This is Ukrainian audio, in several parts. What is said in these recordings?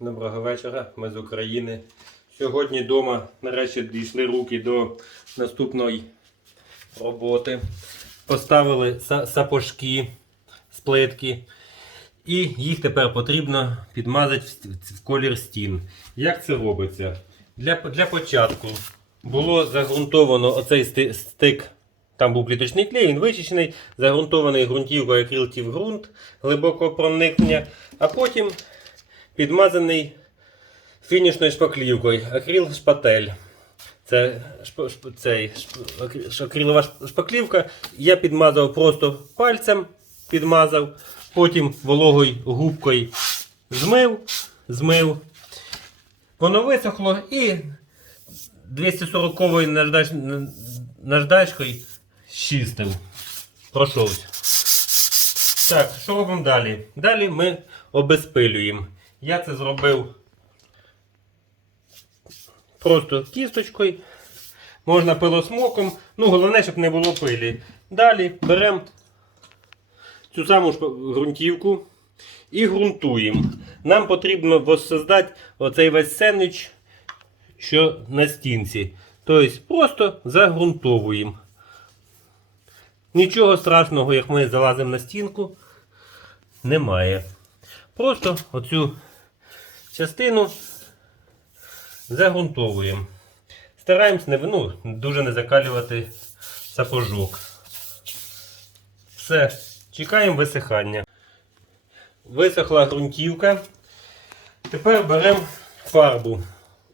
Доброго вечора, ми з України. Сьогодні вдома нарешті дійшли руки до наступної роботи. Поставили сапожки з плитки. І їх тепер потрібно підмазати в колір стін. Як це робиться? Для для початку було загрунтовано оцей стик, там був пліточний клей, він вичищений, загрунтований ґрунтівкою акрилтів ґрунт, глибокого проникнення. А потім Підмазаний фінішною шпаклівкою, акріл шпатель. Це шп, шп, цей, шп, акрилова шпаклівка. Я підмазав просто пальцем, підмазав, потім вологою губкою змив, змив. Воно висохло і 240-ю наждач, наждачкою щистив. Пройшовся. Так, що робимо далі? Далі ми обезпилюємо. Я це зробив просто кісточкою. Можна пилосмоком, ну головне, щоб не було пилі. Далі беремо цю саму ж ґрунтівку і ґрунтуємо. Нам потрібно воссоздати оцей весь сенич, що на стінці. Тобто просто загрунтовуємо. Нічого страшного, як ми залазимо на стінку, немає. Просто оцю частину загрунтовуємо. Стараємось не, ну, дуже не закалювати сапожок. Все, чекаємо висихання. Висохла ґрунтівка. Тепер беремо фарбу.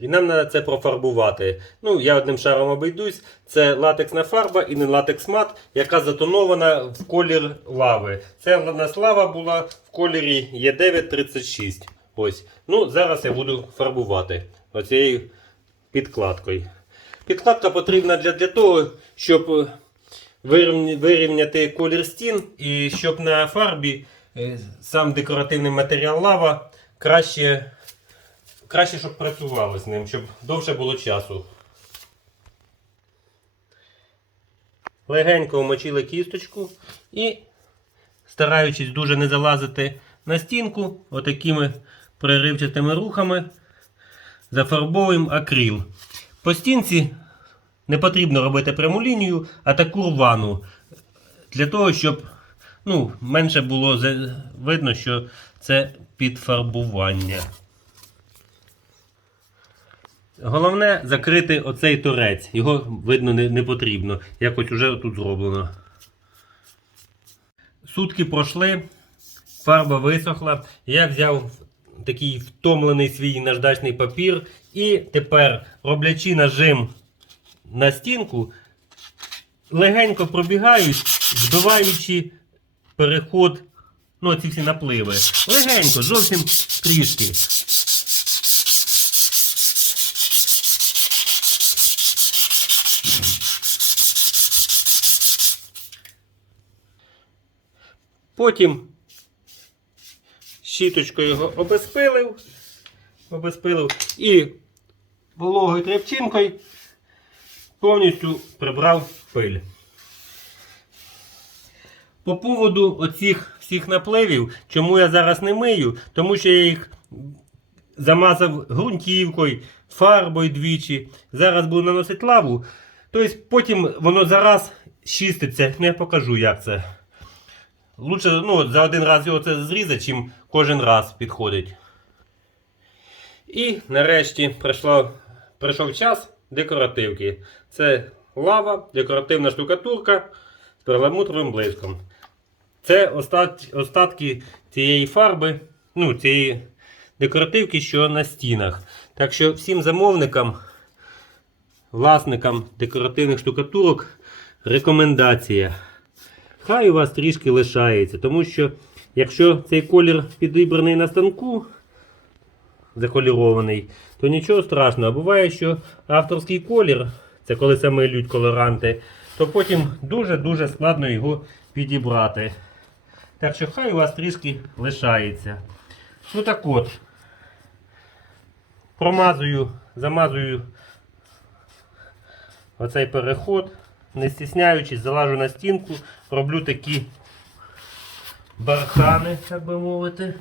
І нам треба це профарбувати. Ну, я одним шаром обійдусь. Це латексна фарба і не латекс мат, яка затонована в колір лави. Це в нас лава була в кольорі е 936 Ось. Ну, Зараз я буду фарбувати оцією підкладкою. Підкладка потрібна для, для того, щоб е, вирівняти колір стін і щоб на фарбі е, сам декоративний матеріал лава краще краще, щоб працювали з ним, щоб довше було часу. Легенько вмочили кісточку і, стараючись дуже не залазити на стінку, отакими проривчатими рухами зафарбовуємо акрил. По стінці не потрібно робити пряму лінію, а таку рвану. Для того, щоб ну, менше було видно, що це підфарбування. Головне закрити оцей турець. Його видно не, не потрібно. Якось уже тут зроблено. Сутки пройшли, фарба висохла. Я взяв такий втомлений свій наждачний папір. І тепер, роблячи нажим на стінку, легенько пробігаюсь, вбиваючи переход, ну ці всі напливи. Легенько, зовсім трішки. Потім щіточкою його обезпилив, обезпилив і вологою тряпчинкою повністю прибрав пиль. По поводу оцих всіх напливів, чому я зараз не мию, тому що я їх замазав ґрунтівкою, фарбою двічі. Зараз буду наносити лаву. Тобто потім воно зараз чиститься. Не покажу, як це. Лучше ну, за один раз його це зрізати, чим кожен раз підходить. І нарешті прийшло, прийшов час декоративки. Це лава, декоративна штукатурка з перламутровим блиском. Це остатки цієї фарби, ну, цієї декоративки, що на стінах. Так що всім замовникам, власникам декоративних штукатурок рекомендація. Хай у вас трішки лишається, тому що якщо цей колір підібраний на станку, заколірований, то нічого страшного. Буває, що авторський колір, це коли саме лють колоранти, то потім дуже-дуже складно його підібрати. Так що хай у вас трішки лишається. Ну так от, промазую, замазую оцей переход не стісняючись, залажу на стінку, роблю такі бархани, так би мовити.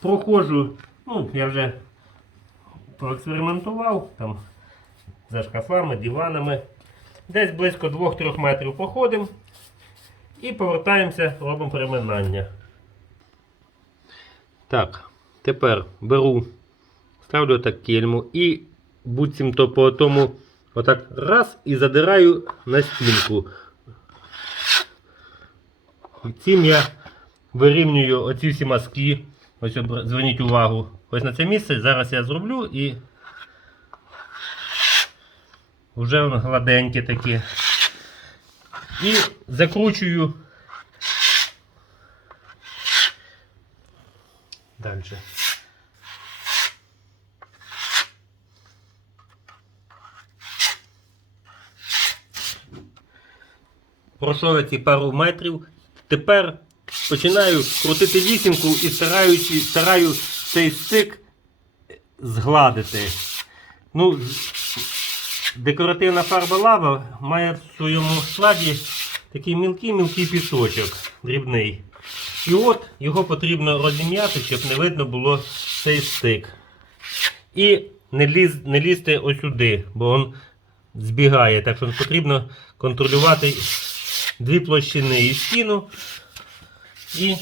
Прохожу, ну, я вже проекспериментував там за шкафами, диванами. Десь близько 2-3 метрів походимо і повертаємося, робимо переминання. Так, тепер беру ставлю отак кельму і буцімто по тому отак раз і задираю на стінку. І цим я вирівнюю оці всі мазки. Ось зверніть увагу. Ось на це місце. Зараз я зроблю і вже воно гладеньке таке. І закручую далі. пройшов ці пару метрів. Тепер починаю крутити вісімку і стараюся стараю цей стик згладити. Ну, Декоративна фарба лава має в своєму складі такий мілкий-мілкий пісочок дрібний. І от його потрібно розім'яти, щоб не видно було цей стик. І не ліз, не лізти ось сюди, бо він збігає. Так що потрібно контролювати дві площини і стіну і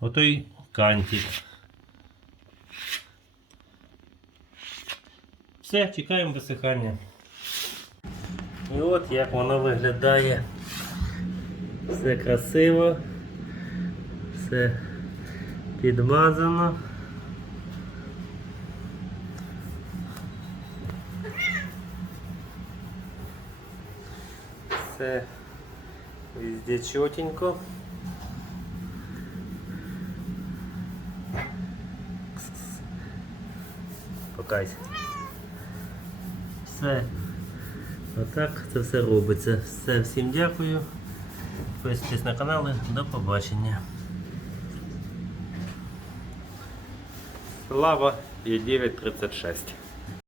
отой кантик. Все, чекаємо висихання. І от як воно виглядає. Все красиво, все підмазано. Все везде чотенько. Покайся. Все. Отак це все робиться. Все, всім дякую. Підписуйтесь на канали. До побачення. Слава Є 936.